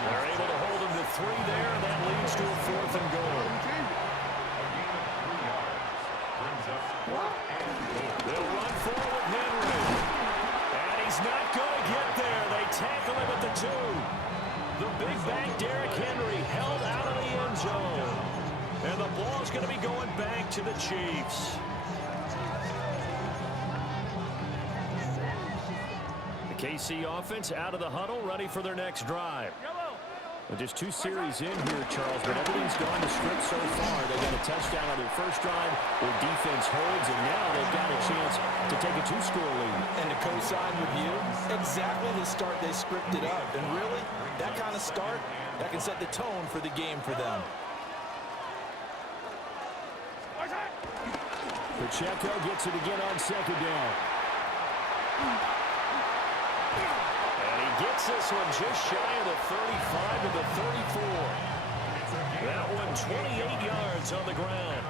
They're able to hold him to 3 there, and that leads to a 4th and goal. They'll run forward with Henry. And he's not going to get there. They tackle him at the 2. The big back, Derrick Henry, held out of the end zone. And the ball's going to be going back to the Chiefs. The KC offense out of the huddle, ready for their next drive. Well, just 2 series in here, Charles, but everything's gone to script so far. They got a touchdown on their first drive. Their defense holds, and now they've got a chance to take a 2-score lead. And to co-sign with you, exactly the start they scripted up. And really, that kind of start, that can set the tone for the game for them. Pacheco gets it again on 2nd down. Gets this one just shy of the 35 to the 34. That one 28 yards on the ground.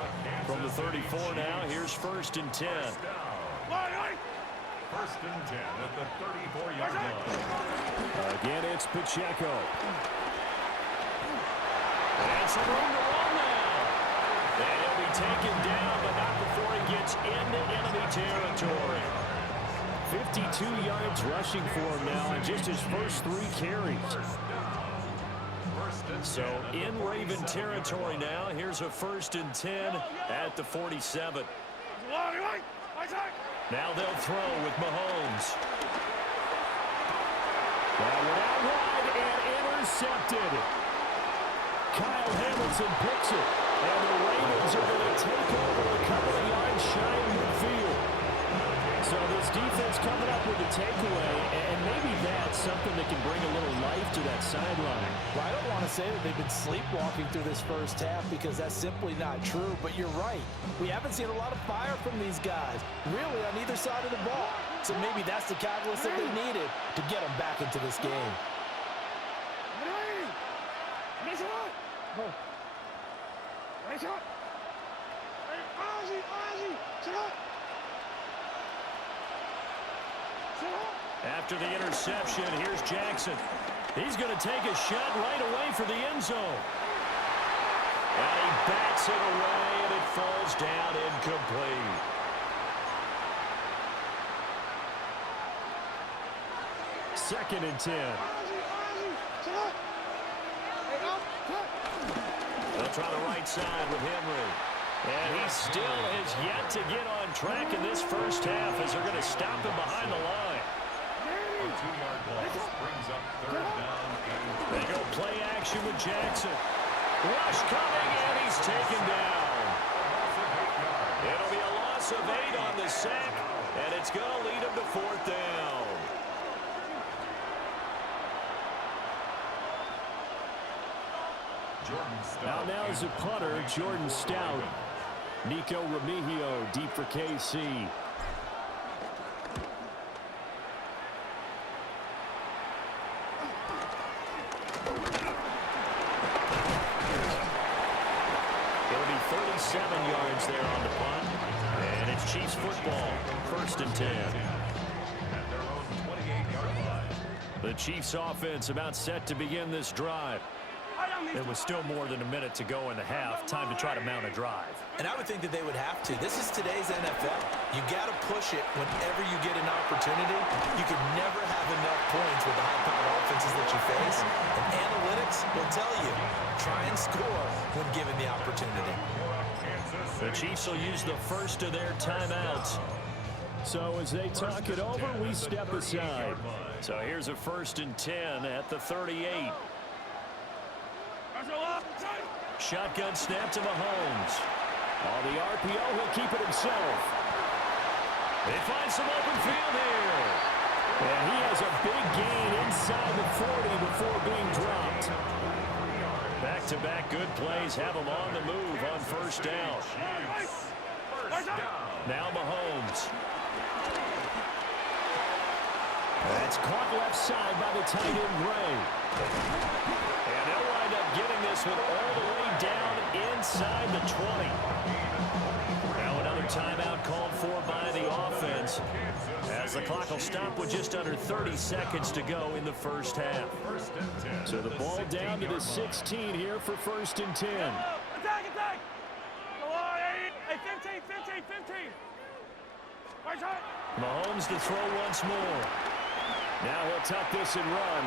From the 34 now, here's 1st and 10. 1st and 10 at the 34-yard line. Again, it's Pacheco. And some room to run now. And he'll be taken down, but not before he gets into enemy territory. 52 yards rushing for him now in just his first 3 carries. So in Raven territory now, here's a 1st and 10 at the 47. Now they'll throw with Mahomes. That one out wide and intercepted. Kyle Hamilton picks it. And the Ravens are going to take over a couple of yards shy of midfield. So this defense coming up with a takeaway, and maybe that's something that can bring a little life to that sideline. Well, I don't want to say that they've been sleepwalking through this first half because that's simply not true, but you're right. We haven't seen a lot of fire from these guys, really on either side of the ball. So maybe that's the catalyst that they needed to get them back into this game. After the interception, here's Jackson. He's going to take a shot right away for the end zone. And he bats it away, and it falls down incomplete. Second and 10. They'll try the right side with Henry. And he still has yet to get on track in this first half as they're going to stop him behind the line. 2-yard loss brings up 3rd down. They go play action with Jackson. Rush coming, and he's taken down. It'll be a loss of 8 on the sack, and it's going to lead him to 4th down. Now is a punter, Jordan Stout. Nico Remigio deep for KC. It'll be 37 yards there on the punt. And it's Chiefs football, 1st and 10. At their own 28-yard line. The Chiefs offense about set to begin this drive. There was still more than a minute to go in the half. Time to try to mount a drive. And I would think that they would have to. This is today's NFL. You got to push it whenever you get an opportunity. You can never have enough points with the high-powered offenses that you face. And analytics will tell you, try and score when given the opportunity. The Chiefs will use the first of their timeouts. So as they talk it over, we step aside. So here's a 1st and 10 at the 38. Shotgun snap to Mahomes. On the RPO, he'll keep it himself. They find some open field here. And he has a big gain inside the 40 before being dropped. Back-to-back good plays have him on the move on 1st down. Now Mahomes. That's caught left side by the tight end Gray. And they'll wind up getting this one all the way down inside the 20. Now another timeout called for by the offense, as the clock will stop with just under 30 seconds to go in the first half. So the ball down to the 16 here for 1st and 10. Attack, attack! Come on, hey, 15, 15, 15. Right side. Mahomes to throw once more. Now he'll tuck this and run.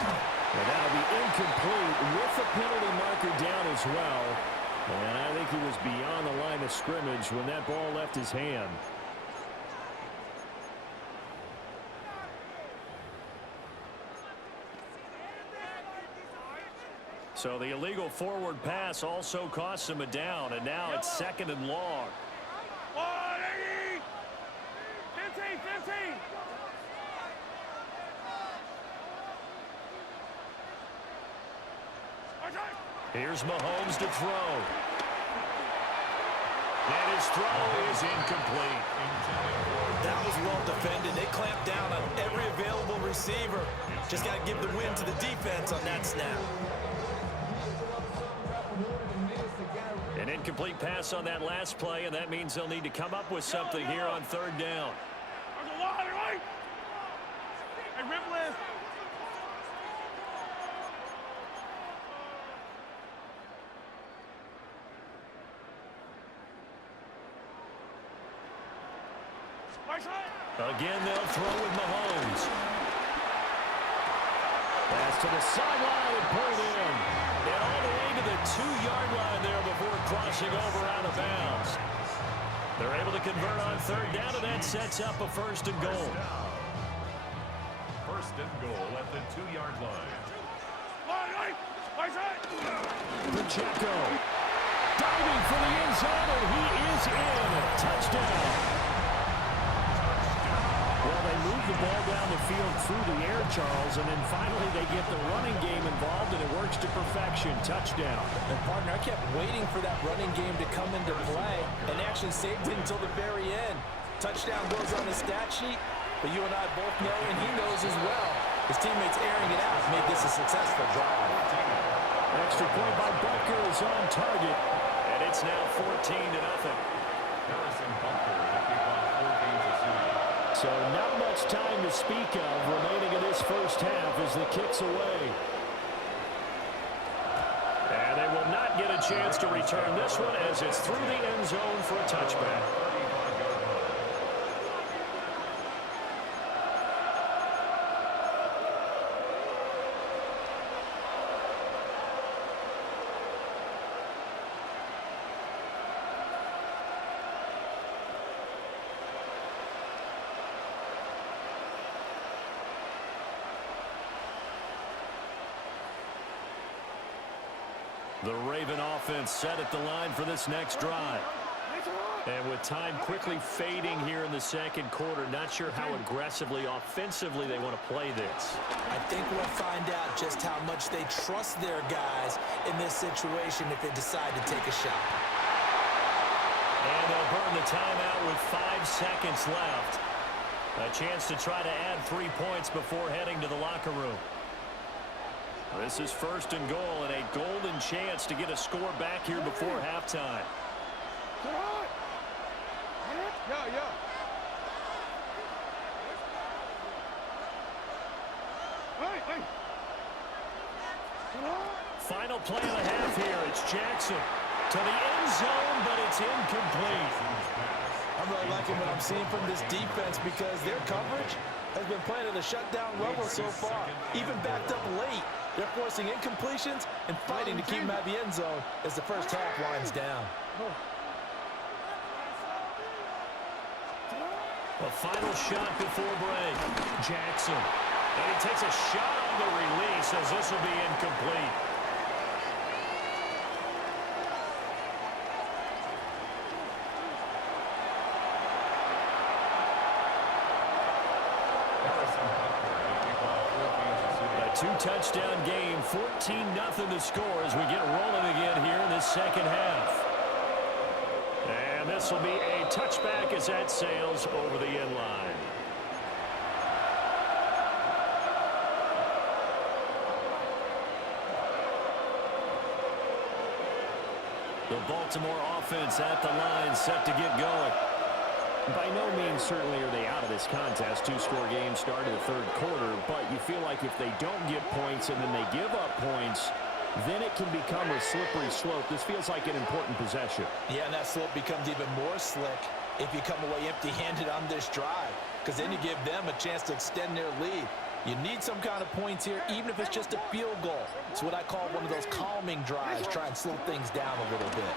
And that'll be incomplete with the penalty marker down as well. And I think he was beyond the line of scrimmage when that ball left his hand. So the illegal forward pass also costs him a down, and now it's 2nd and long. 180! 15, 15. Right side. Here's Mahomes to throw. And his throw is incomplete. That was well defended. They clamped down on every available receiver. Just got to give the win to the defense on that snap. An incomplete pass on that last play, and that means they'll need to come up with something here on 3rd down. There's a lot, right? Hey, Ripley. Right side. Again, they'll throw with Mahomes. Pass to the sideline and pulled in. And all the way to the 2-yard line there before crossing over out of bounds. They're able to convert on 3rd down, and that sets up a 1st and goal. 1st and goal at the 2-yard line. Right side. Pacheco diving for the end zone, and he is in. Touchdown. Well, they move the ball down the field through the air, Charles, and then finally they get the running game involved, and it works to perfection. Touchdown. And, partner, I kept waiting for that running game to come into play and actually saved it until the very end. Touchdown goes on the stat sheet, but you and I both know, and he knows as well, his teammates airing it out made this a successful drive. Extra point by Butker is on target, and it's now 14-0. Harrison Butker to kick off 14 to 0. So not much time to speak of remaining in this first half as the kick's away. And they will not get a chance to return this one as it's through the end zone for a touchback. The Raven offense set at the line for this next drive. And with time quickly fading here in the 2nd quarter, not sure how aggressively, offensively they want to play this. I think we'll find out just how much they trust their guys in this situation if they decide to take a shot. And they'll burn the timeout with 5 seconds left. A chance to try to add 3 points before heading to the locker room. This is 1st and goal, and a golden chance to get a score back here before halftime. Final play of the half here. It's Jackson to the end zone, but it's incomplete. I'm really liking what I'm seeing from this defense because their coverage has been playing at a shutdown level so far, even backed up late. They're forcing incompletions and fighting to keep them out of the end zone as the first half winds down. A final shot before break. Jackson. And he takes a shot on the release as this will be incomplete. Two-touchdown game, 14-0 to score as we get rolling again here in this 2nd half. And this will be a touchback as that sails over the end line. The Baltimore offense at the line, set to get going. By no means certainly are they out of this contest. Two-score game started the third quarter, but you feel like if they don't get points and then they give up points, then it can become a slippery slope. This feels like an important possession. Yeah, and that slope becomes even more slick if you come away empty-handed on this drive, because then you give them a chance to extend their lead. You need some kind of points here, even if it's just a field goal. It's what I call one of those calming drives. Try and slow things down a little bit.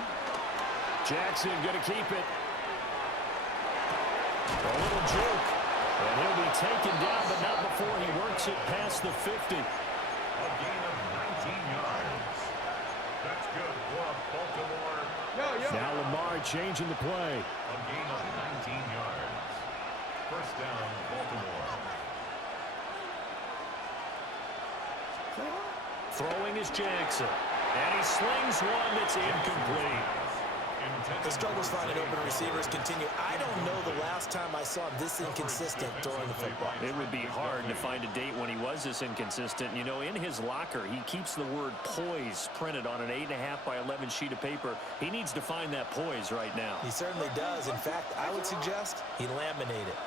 Jackson going to keep it. A little juke. And he'll be taken down, but not before he works it past the 50. A gain of 19 yards. That's good for Baltimore. Now Lamar changing the play. A gain of 19 yards. First down, Baltimore. Throwing is Jackson. And he slings one that's incomplete. The struggles finding open receivers continue. I don't know the last time I saw him this inconsistent throwing the football. It would be hard to find a date when he was this inconsistent. You know, in his locker, he keeps the word poise printed on an 8.5 by 11 sheet of paper. He needs to find that poise right now. He certainly does. In fact, I would suggest he laminate it.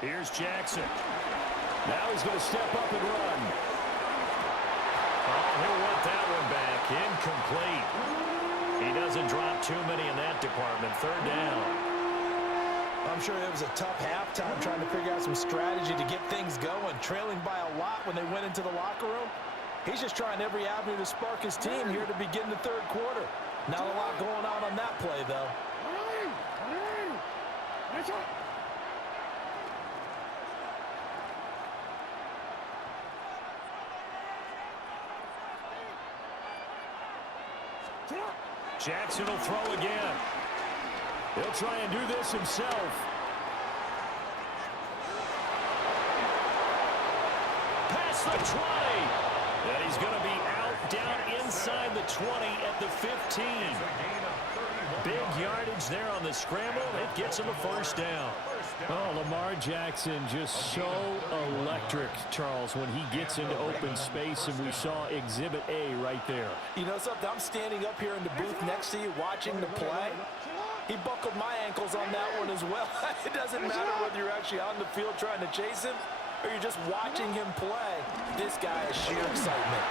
Here's Jackson. Now he's going to step up and run. Oh, he'll want that one back. Incomplete. He doesn't drop too many in that department. Third down. I'm sure it was a tough halftime trying to figure out some strategy to get things going. Trailing by a lot when they went into the locker room. He's just trying every avenue to spark his team here to begin the third quarter. Not a lot going on that play, though. Jackson will throw again. He'll try and do this himself. Past the 20. And he's going to be out down inside the 20 at the 15. Big yardage there on the scramble. It gets him a first down. Oh, Lamar Jackson just so electric, Charles, when he gets into open space, and we saw Exhibit A right there. You know something? I'm standing up here in the booth next to you watching the play. He buckled my ankles on that one as well. It doesn't matter whether you're actually on the field trying to chase him or you're just watching him play. This guy is sheer excitement.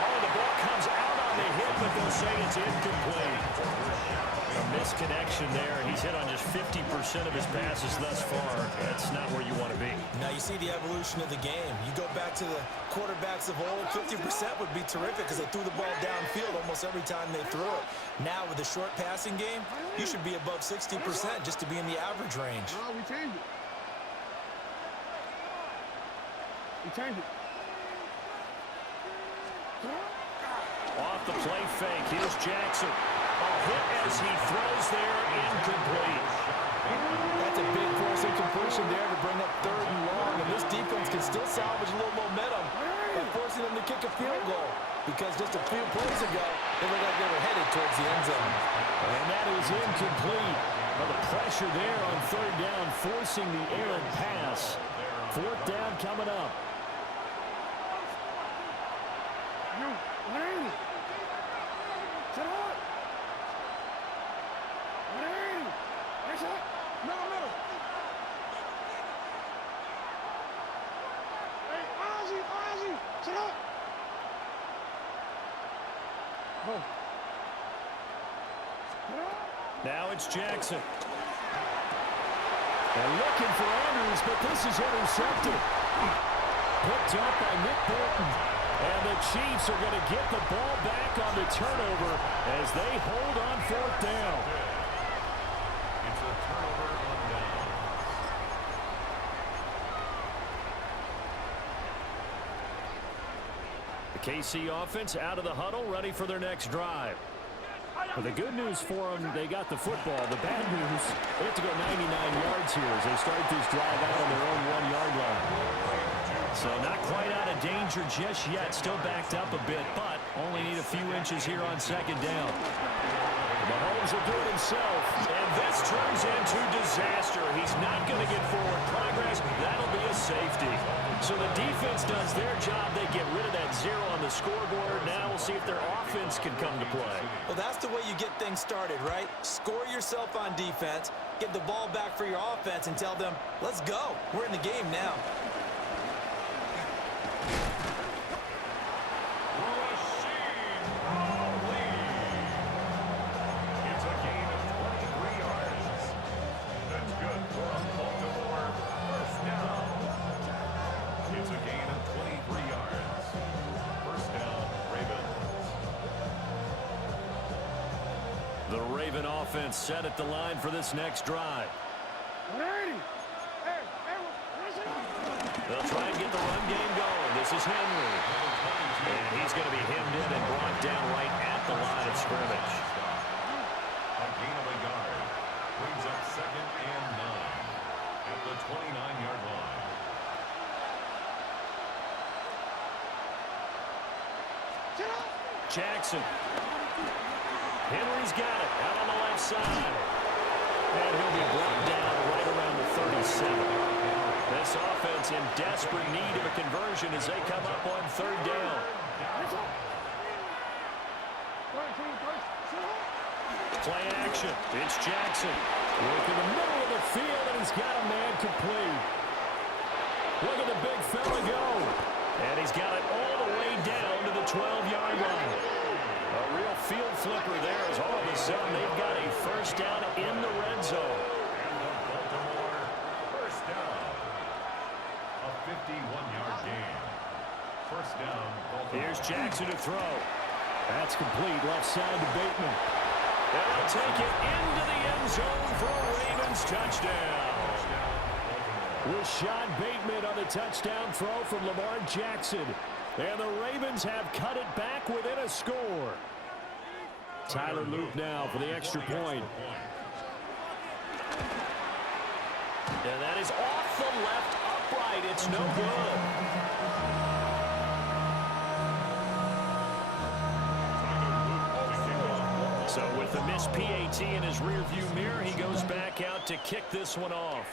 Oh, the ball comes out on the hit, but they'll say it's incomplete. A misconnection there. He's hit on just 50% of his passes thus far. That's not where you want to be. Now you see the evolution of the game. You go back to the quarterbacks of old, 50% would be terrific because they threw the ball downfield almost every time they threw it. Now with the short passing game, you should be above 60% just to be in the average range. Oh, we changed it. We changed it. Off the play fake. Here's Jackson. A hit as he throws there, incomplete. That's a big force incompletion there to bring up third and long, and this defense can still salvage a little momentum by forcing them to kick a field goal, because just a few plays ago, they looked like they were headed towards the end zone. And that is incomplete. But the pressure there on third down, forcing the errant pass. Fourth down coming up. Now it's Jackson. And looking for Andrews, but this is intercepted. Picked up by Nick Bolton. And the Chiefs are going to get the ball back on the turnover as they hold on fourth down. It's a turnover on down. The KC offense out of the huddle, ready for their next drive. Well, the good news for them, they got the football. The bad news, they have to go 99 yards here as they start this drive out on their own 1-yard line. So not quite out of danger just yet. Still backed up a bit, but only need a few inches here on second down. Mahomes will do it himself. And this turns into disaster. He's not going to get forward progress. That'll be a safety. So the defense does their job. They get rid of that 0 on the scoreboard. Now we'll see if their offense can come to play. Well, that's the way you get things started, right? Score yourself on defense, get the ball back for your offense, and tell them, let's go. We're in the game now. It's a gain of 23 yards. That's good for a Baltimore first down. It's a gain of 23 yards. First down, Ravens. The Raven offense set at the line for this next drive. 180. Hey, where's it? They'll try and get the run game going. This is Henry. And he's going to be hemmed in and brought down right at the line of scrimmage. A gain of a yard. Brings up 2nd and 9 at the 29-yard line. Jackson. Henry's got it out on the left side. And he'll be brought down right around the 37. This offense in desperate need of a conversion as they come up on 3rd down. Play action. It's Jackson. Work in the middle of the field, and he's got a man complete. Look at the big fella go. And he's got it all the way down to the 12-yard line. A real field flipper there as all of a sudden they've got a first down in the red zone. And the Baltimore first down. A 51-yard gain. First down, Baltimore. Here's Jackson to throw. That's complete. Left side to Bateman. And they'll take it into the end zone for a Ravens touchdown. Rashad Bateman on the touchdown throw from Lamar Jackson. And the Ravens have cut it back within a score. Tyler Luke now for the extra point. And that is off the left upright. It's no good. So with the missed PAT in his rearview mirror, he goes back out to kick this one off.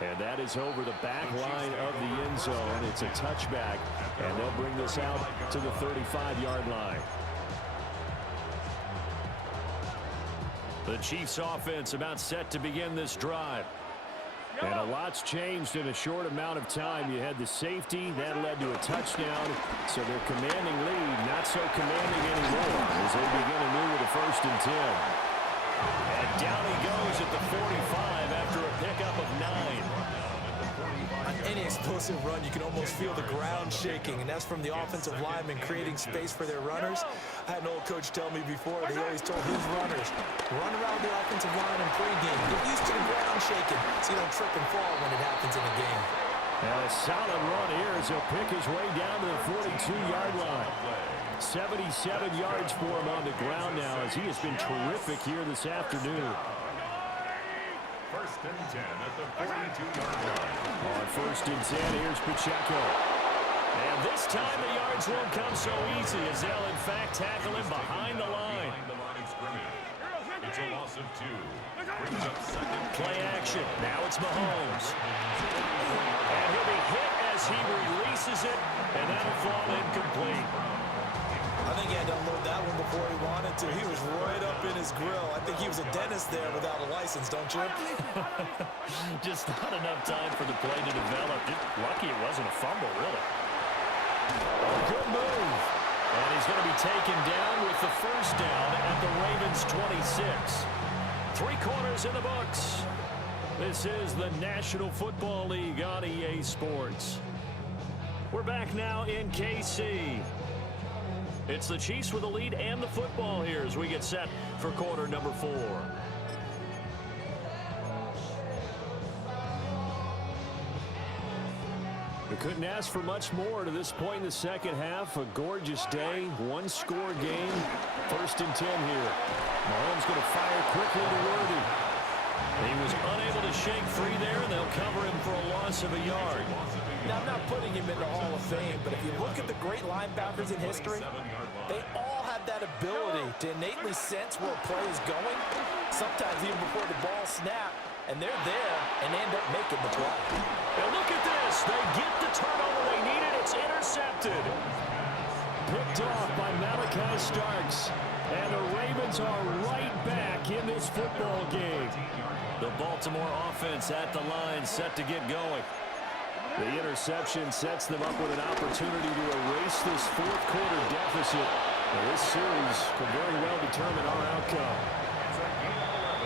And that is over the back line of the end zone. It's a touchback, and they'll bring this out to the 35-yard line. The Chiefs offense about set to begin this drive. And a lot's changed in a short amount of time. You had the safety. That led to a touchdown. So their commanding lead not so commanding anymore as they begin anew with a 1st and 10. And down he goes at the 45 after a pickup of 9. On any explosive run, you can almost feel the ground shaking, and that's from the offensive linemen creating space for their runners. I had an old coach tell me before that he always told his runners, run around the offensive line in pregame. Get used to the ground shaking so you don't trip and fall when it happens in a game. And a solid run here as he'll pick his way down to the 42-yard line. 77 yards for him on the ground now as he has been terrific here this afternoon. 1st and 10 at the 42-yard line. On 1st and 10, here's Pacheco. And this time the yards won't come so easy as they'll in fact tackle him behind the line. Behind the line of scrimmage. It's a loss of 2. Brings up 2nd. Play action. Now it's Mahomes. And he'll be hit as he releases it, and that'll fall incomplete. I think he had to unload that one before he wanted to. He was right up in his grill. I think he was a dentist there without a license, don't you? Just not enough time for the play to develop. Just lucky it wasn't a fumble, really. A good move. And he's going to be taken down with the first down at the Ravens 26. 3 quarters in the books. This is the National Football League on EA Sports. We're back now in KC. It's the Chiefs with the lead and the football here as we get set for quarter number 4. We couldn't ask for much more to this point in the second half. A gorgeous day, 1-score game. 1st and 10 here. Mahomes going to fire quickly to Worthy. He was unable to shake free there, and they'll cover him for a loss of a yard. Now, I'm not putting him in the Hall of Fame, but if you look at the great linebackers in history, they all have that ability to innately sense where a play is going, sometimes even before the ball snaps, and they're there and end up making the play. And look at this. They get the turnover they needed. It's intercepted. Picked off by Malachi Starks. And the Ravens are right back in this football game. The Baltimore offense at the line, set to get going. The interception sets them up with an opportunity to erase this fourth quarter deficit. And this series could very well determine our outcome.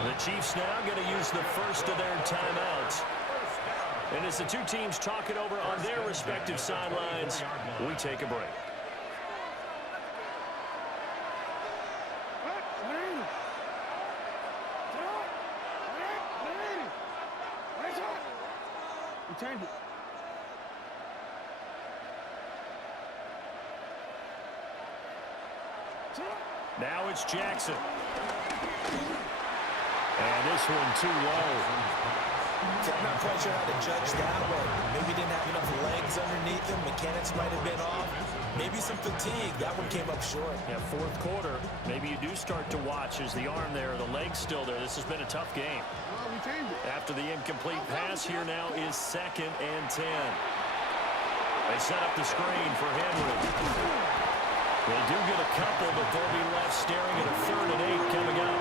The Chiefs now going to use the first of their timeouts. And as the two teams talk it over on their respective sidelines, we take a break. Change it. Now it's Jackson. And this one too low. I'm not quite sure how to judge that one. Maybe didn't have enough legs underneath him. Mechanics might have been off. Maybe some fatigue. That one came up short. Yeah, fourth quarter. Maybe you do start to watch as the arm there, the leg's still there. This has been a tough game. After the incomplete pass, here now is 2nd and 10. They set up the screen for Henry. They do get a couple, but they'll be left staring at a 3rd and 8 coming up.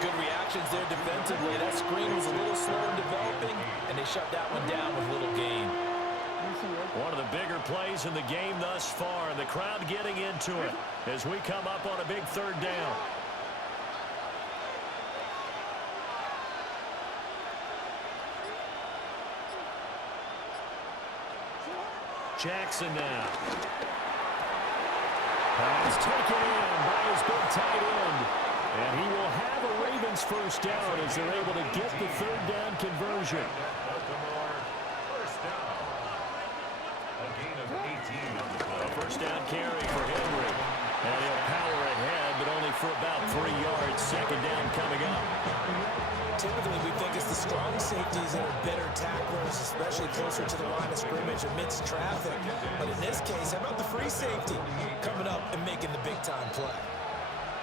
Good reactions there defensively. That screen was a little slow in developing, and they shut that one down with little gain. One of the bigger plays in the game thus far, and the crowd getting into it as we come up on a big 3rd down. Jackson now. Pass taken in by his big tight end. And he will have a Ravens first down as they're able to get the 3rd down conversion. A first down carry for Henry. And he'll power ahead, but only for about 3 yards. 2nd down coming up. Typically, we think it's the strong safeties that are better tacklers, especially closer to the line of scrimmage amidst traffic. But in this case, how about the free safety coming up and making the big-time play?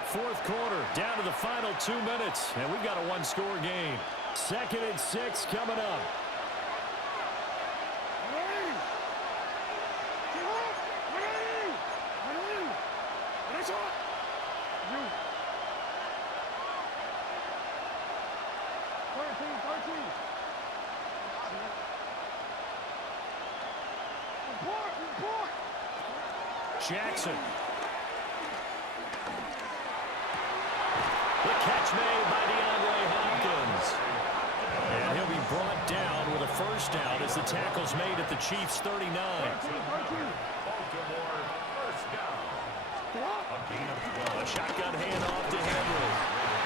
Fourth quarter, down to the final 2 minutes, and we've got a one-score game. 2nd and 6 coming up. Jackson. The catch made by DeAndre Hopkins. And he'll be brought down with a first down as the tackle's made at the Chiefs' 39. A shotgun handoff to Henry.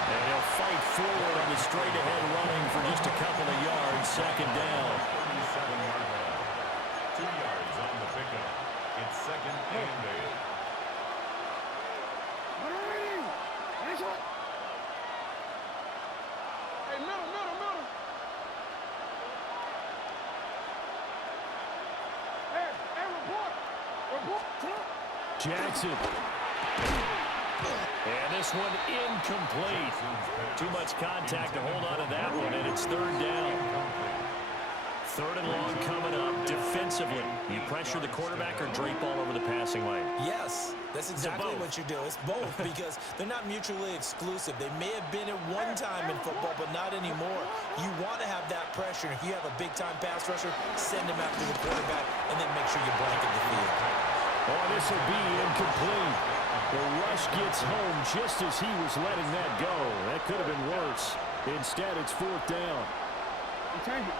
And he'll fight forward on the straight-ahead running for just a couple of yards. 2nd down. 2 yards on the pickup. It's 2nd and 8. Hey, middle. Hey, report. Jackson. And this one incomplete. Too much contact to hold on to that one, and it's 3rd down. 3rd and long coming up. Defensively, you pressure the quarterback or drape all over the passing lane? Yes, that's exactly what you do. It's both because they're not mutually exclusive. They may have been at one time in football, but not anymore. You want to have that pressure. If you have a big-time pass rusher, send him after the quarterback, and then make sure you blanket the field. Oh, this will be incomplete. The rush gets home just as he was letting that go. That could have been worse. Instead, it's 4th down. Change it.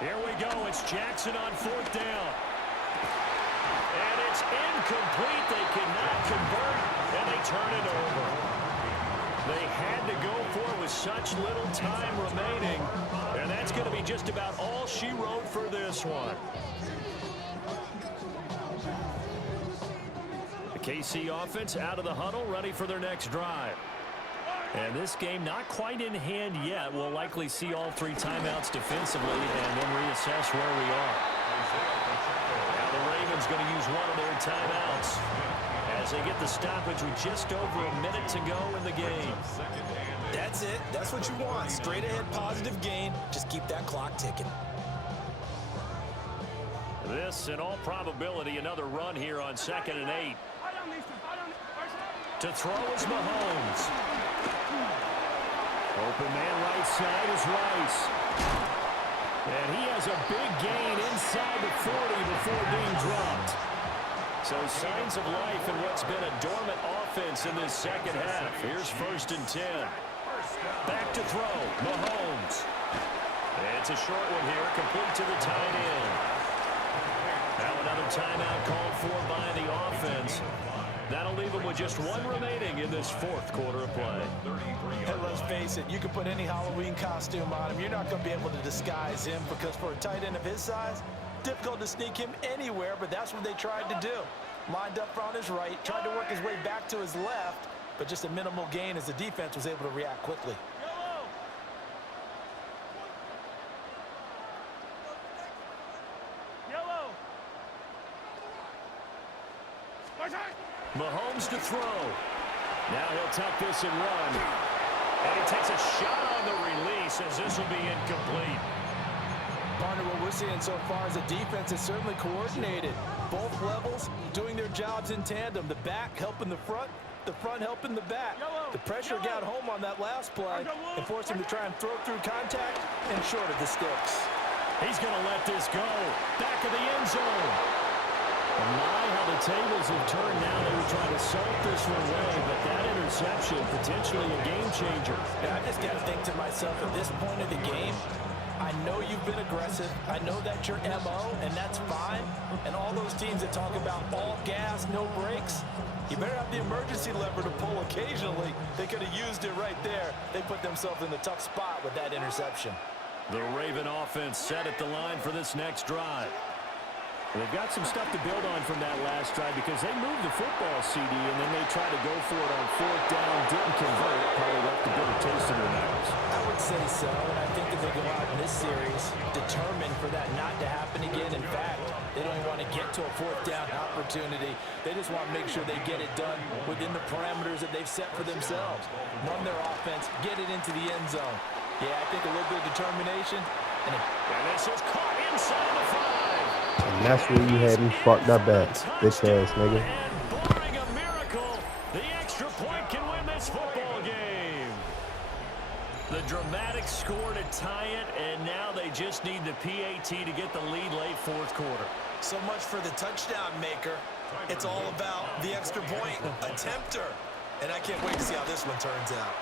Here we go. It's Jackson on 4th down. And it's incomplete. They cannot convert, and they turn it over. They had to go for it with such little time remaining, and that's going to be just about all she wrote for this one. The KC offense out of the huddle, ready for their next drive. And this game not quite in hand yet. We'll likely see all 3 timeouts defensively and then reassess where we are. Now the Ravens going to use one of their timeouts as they get the stoppage with just over a minute to go in the game. That's it. That's what you want. Straight ahead positive gain. Just keep that clock ticking. This, in all probability, another run here on 2nd and 8. To throw is Mahomes. Open man right side is Rice. And he has a big gain inside the 40 before being dropped. So signs of life in what's been a dormant offense in this second half. Here's 1st and 10. Back to throw, Mahomes. It's a short one here, complete to the tight end. Now another timeout called for by the offense. That'll leave them with just 1 remaining in this 4th quarter of play. Hey, let's face it, you can put any Halloween costume on him. You're not going to be able to disguise him because for a tight end of his size, difficult to sneak him anywhere, but that's what they tried to do. Lined up on his right, tried to work his way back to his left, but just a minimal gain as the defense was able to react quickly. Mahomes to throw. Now he'll tuck this and run. And he takes a shot on the release as this will be incomplete. Partner, what we're seeing so far is the defense is certainly coordinated. Both levels doing their jobs in tandem. The back helping the front helping the back. The pressure got home on that last play and forced him to try and throw through contact and short of the sticks. He's going to let this go. Back of the end zone. My, how the tables have turned now. They were trying to salt this one away, but that interception, potentially a game changer. And I just got to think to myself, at this point of the game, I know you've been aggressive. I know that's your MO, and that's fine. And all those teams that talk about all gas, no brakes, you better have the emergency lever to pull occasionally. They could have used it right there. They put themselves in the tough spot with that interception. The Raven offense set at the line for this next drive. They've got some stuff to build on from that last drive because they moved the football, CD, and then they tried to go for it on 4th down, didn't convert. Probably left a bitter taste in their mouths. I would say so, and I think that they go out in this series determined for that not to happen again. In fact, they don't even want to get to a 4th down opportunity. They just want to make sure they get it done within the parameters that they've set for themselves. Run their offense, get it into the end zone. Yeah, I think a little bit of determination. And this is caught inside the 5. And that's where you had me fucked up at, bitch ass nigga. And barring a miracle, the extra point can win this football game. The dramatic score to tie it, and now they just need the PAT to get the lead late 4th quarter. So much for the touchdown maker. It's all about the extra point attempter. And I can't wait to see how this one turns out.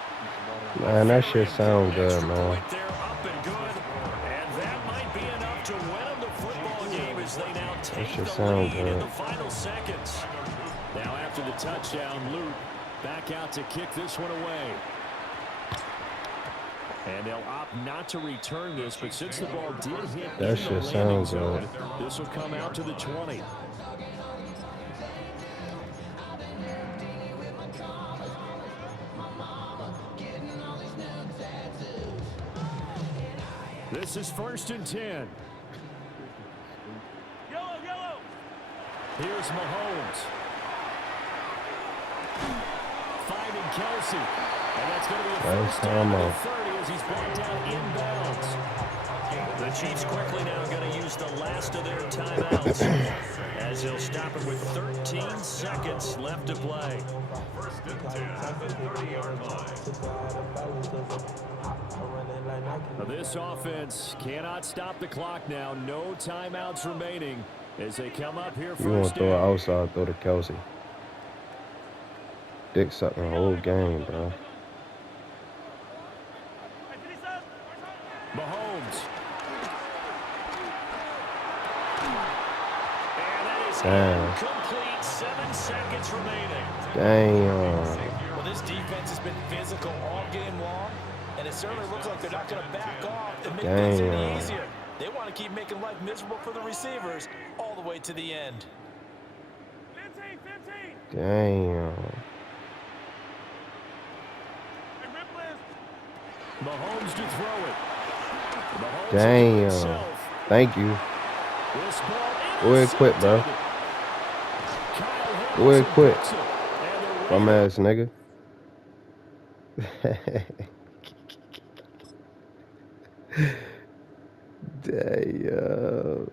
Man, that shit sound good, man. They're up and good, and that might be enough to win them the football game as they now take the lead in the final seconds. Now after the touchdown, Luke back out to kick this one away. And they'll opt not to return this, but since the ball did hit that shit sounds good. This will come out to the 20. This is 1st and 10. Yellow. Here's Mahomes. Finding Kelsey. And that's going to be a first down at 30 as he's brought down inbounds. The Chiefs quickly now going to use the last of their timeouts as they'll stop it with 13 seconds left to play. 1st and 10 at the 30-yard line. Now this offense cannot stop the clock now. No timeouts remaining as they come up here first. You want to throw it outside, throw to Kelsey. Dick sucking the whole game, bro. Mahomes. And that is incomplete. 7 seconds remaining. Damn. Well, this defense has been physical all game long, and it certainly looks like they're not going to back off and make things any easier. They want to keep making life miserable for the receivers all the way to the end. 15. Damn. Hey, rip Mahomes to throw it. Mahomes Damn. himself. Thank you. This ball Go ahead, quit, bro. Kyle Go ahead, quit. Harrison gets it. And the Bum Raiders ass nigga. Damn.